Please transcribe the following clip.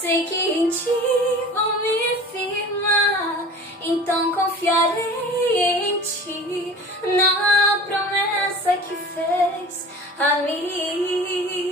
sei que em ti vou me firmar, então confiarei em ti, na promessa que fez a mim.